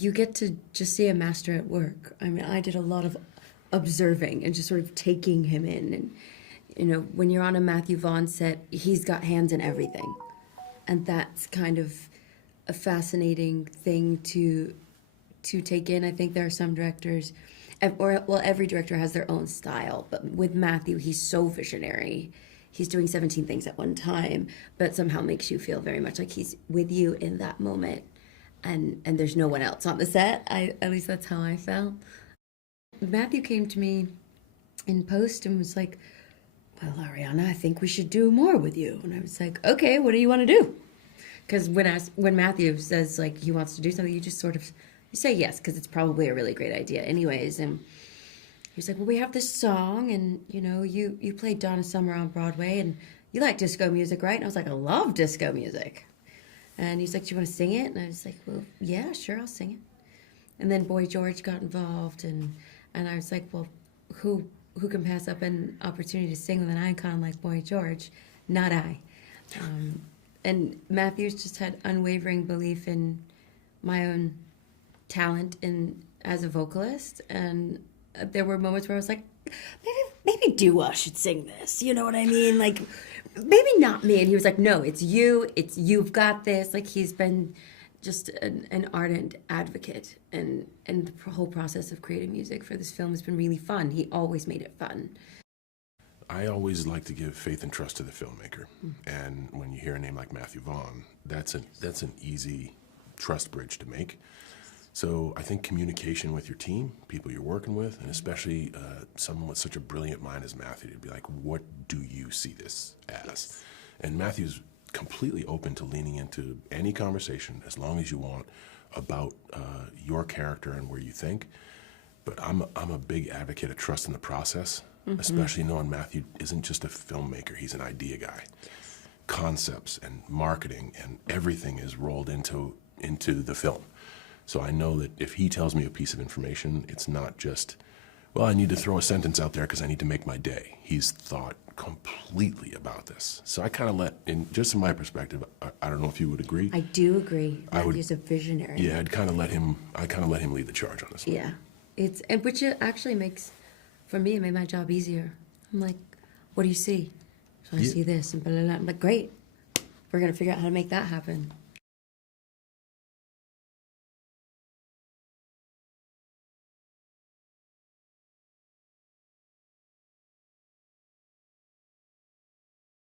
you get to just see a master at work. I mean, I did a lot of observing and just sort of taking him in. And, you know, when you're on a Matthew Vaughn set, he's got hands in everything. And that's kind of a fascinating thing to take in. I think there are some directors, every director has their own style, but with Matthew, he's so visionary. He's doing 17 things at one time, but somehow makes you feel very much like he's with you in that moment. And there's no one else on the set. At least that's how I felt. Matthew came to me in post and was like, well, Ariana, I think we should do more with you. And I was like, okay, what do you want to do? Because when Matthew says like he wants to do something, you just sort of you say yes, because it's probably a really great idea anyways. And he was like, well, we have this song, and you know, you played Donna Summer on Broadway, and you like disco music, right? And I was like, I love disco music. And he's like, do you want to sing it? And I was like, well, yeah, sure, I'll sing it. And then Boy George got involved, and I was like, well, who can pass up an opportunity to sing with an icon like Boy George? Not I. And Matthew's just had unwavering belief in my own talent as a vocalist, and there were moments where I was like, maybe Dua should sing this. You know what I mean? Like, maybe not me. And he was like, no, it's you've got this. Like, he's been just an ardent advocate, and the whole process of creating music for this film has been really fun. He always made it fun. I always like to give faith and trust to the filmmaker. And when you hear a name like Matthew Vaughn, that's an easy trust bridge to make. So I think communication with your team, people you're working with, and especially someone with such a brilliant mind as Matthew, to be like, what do you see this as? Yes. And Matthew's completely open to leaning into any conversation as long as you want about your character and where you think. But I'm a big advocate of trust in the process, especially knowing Matthew isn't just a filmmaker, he's an idea guy. Concepts and marketing and everything is rolled into the film. So I know that if he tells me a piece of information, it's not just, well, I need to throw a sentence out there because I need to make my day. He's thought completely about this. So I kind of just in my perspective, I don't know if you would agree. I do agree. Matthew's a visionary. Yeah, I kind of let him lead the charge on this one. Yeah, which it actually makes, for me, it made my job easier. I'm like, what do you see? So I see this and blah, blah, blah. I'm like, great. We're going to figure out how to make that happen.